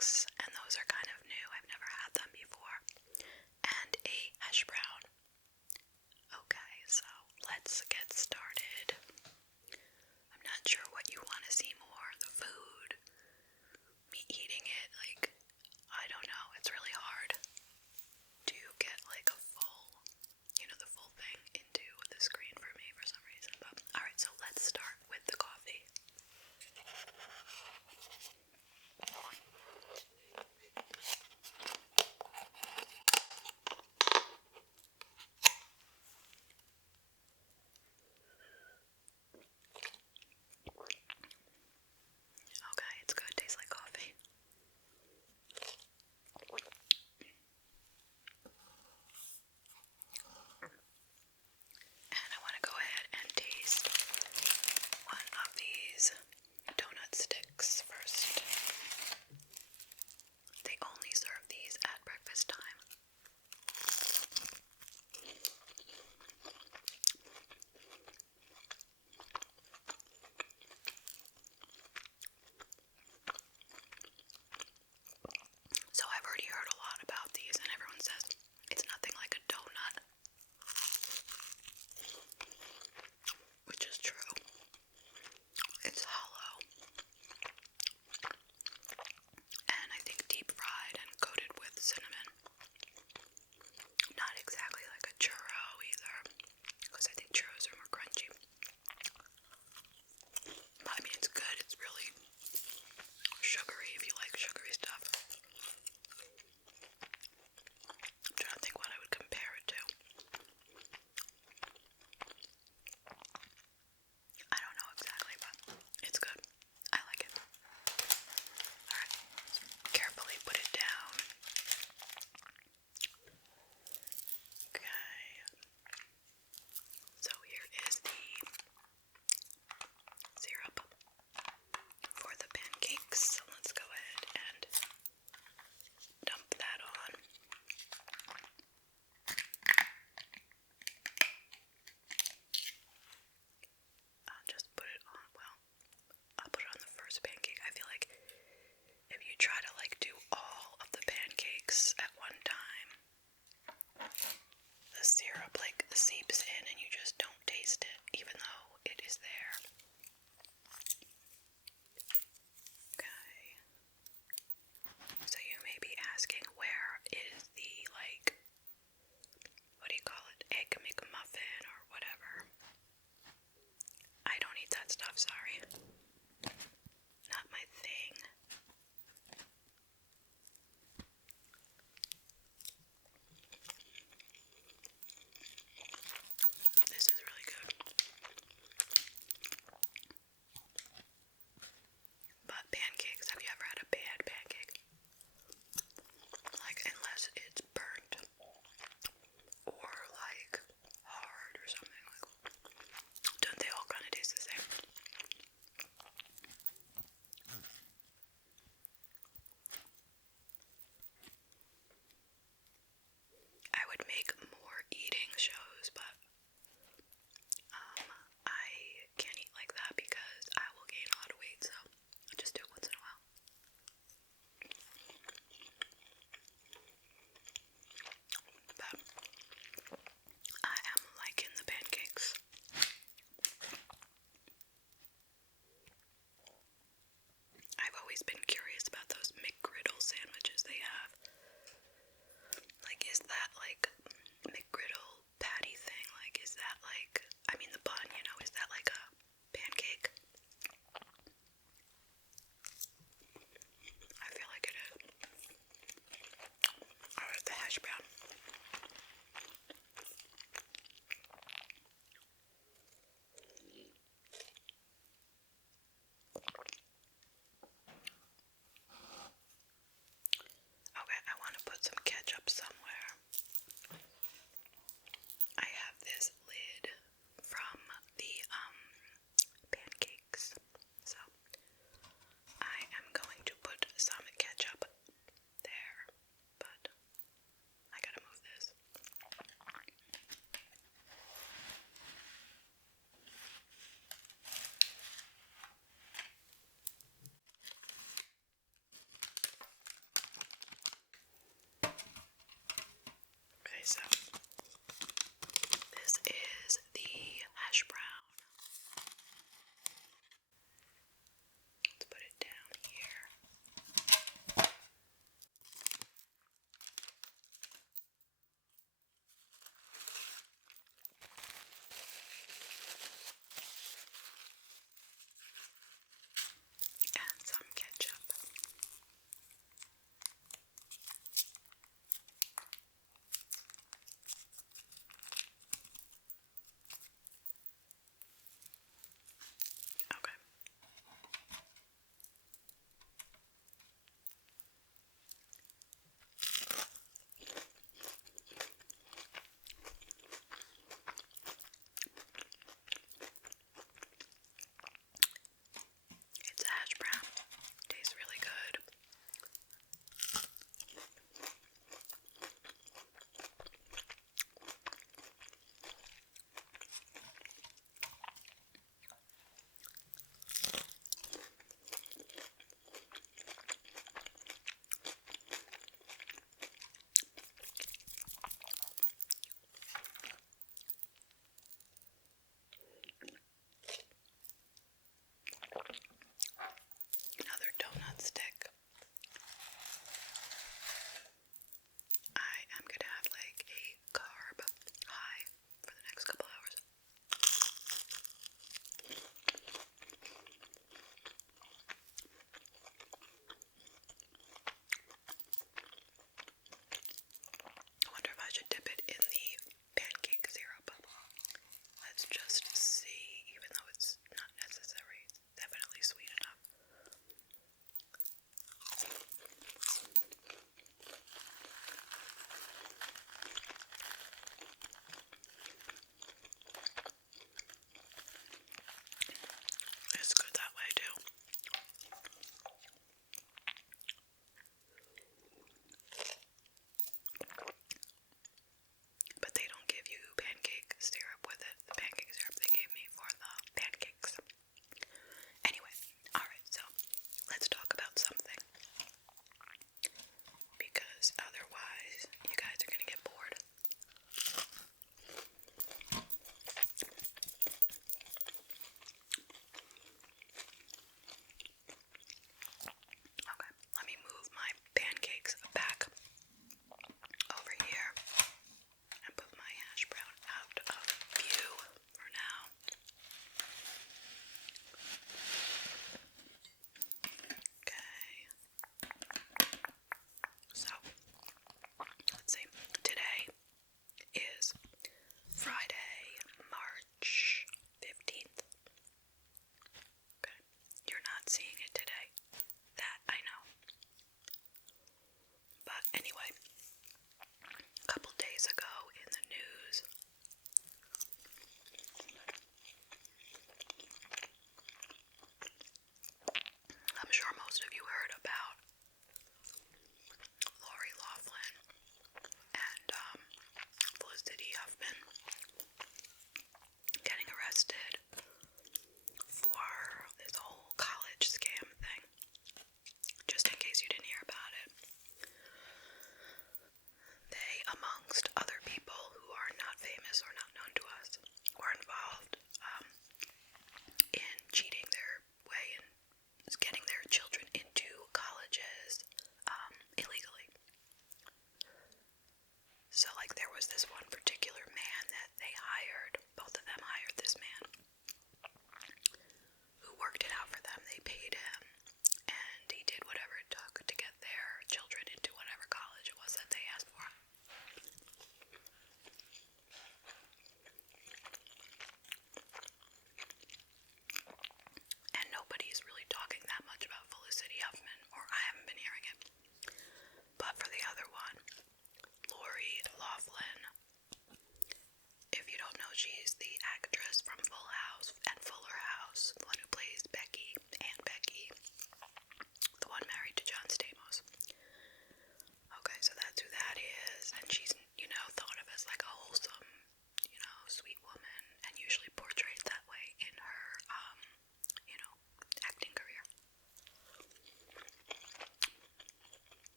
sticks, and those are kind of new. I've never had them before. And a hash brown. Okay, so let's get started. I'm not sure what you want to see more. The food, me eating it, like, I don't know. It's really hard to get like a full, the full thing into the screen for me for some reason. But alright, so let's start with the coffee. Okay, it's good. Tastes like coffee. And I want to go ahead and taste one of these donut sticks first. They only serve these at breakfast time. So I've already heard a lot about these, and everyone says it's nothing like a donut, which is true. It's hollow, and I think deep fried and coated with cinnamon. Not exactly like a churro either, because I think churros are more crunchy. But I mean, it's good. It's really sugary if you like sugary stuff. I'm trying to think what I would compare it to. I don't know exactly, but it's good. I like it. Alright, carefully put it down. Okay. So here is the syrup for the pancakes. Let's go ahead and dump that on. I'll just put it on, I'll put it on the first pancake. I feel like if you try to like do all of the pancakes at one time, the syrup like seeps in and you just don't taste it, even though it is there. Okay. So you may be asking, where is the like, what do you call it? Egg McMuffin or whatever. I don't eat that stuff, sorry. Not my thing. This is really good. But pancakes, have you ever had a bad pancake? Like, unless it's burnt or like hard or something, like, don't they all kind of taste the same? I would make more eating shows, but I can't eat like that because I will gain a lot of weight, so I just do it once in a while. But I am liking the pancakes. I've always been curious about those McGriddle sandwiches they have. Like, is that like McGriddle patty thing? Like, is that like, I mean the bun, is that like a pancake? I feel like it is. Alright, the hash brown.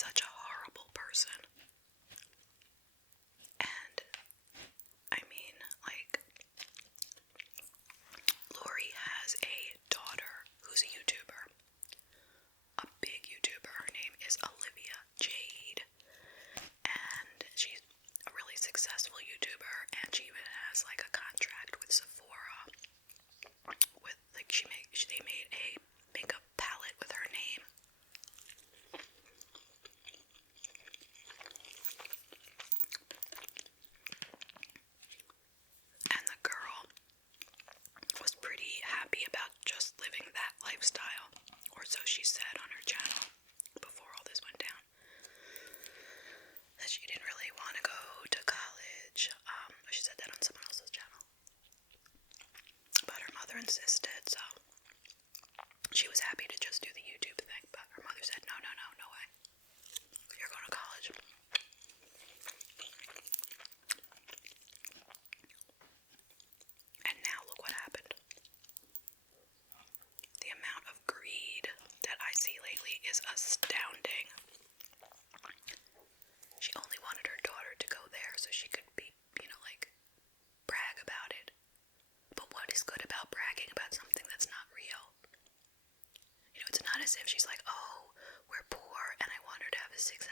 such a horrible person. And, I mean, like, Lori has a daughter who's a YouTuber. A big YouTuber. Her name is Olivia Jade. And she's a really successful YouTuber, and she even has like a contract with Sephora. With like they made a makeup palette with her name. And the girl was pretty happy about just living that lifestyle, or so she said on her channel before all this went down. That she didn't really want to go to college. She said that on someone else's channel. But her mother insisted, so she was happy to just do the YouTube thing. But her mother said, no way. You're going to college. And now look what happened. The amount of greed that I see lately is astounding. She only wanted her daughter to go there so she could be, like, brag about it. But what is good about bragging about something that's not real? It's not as if she's like, oh, we're poor and I want her to have a $600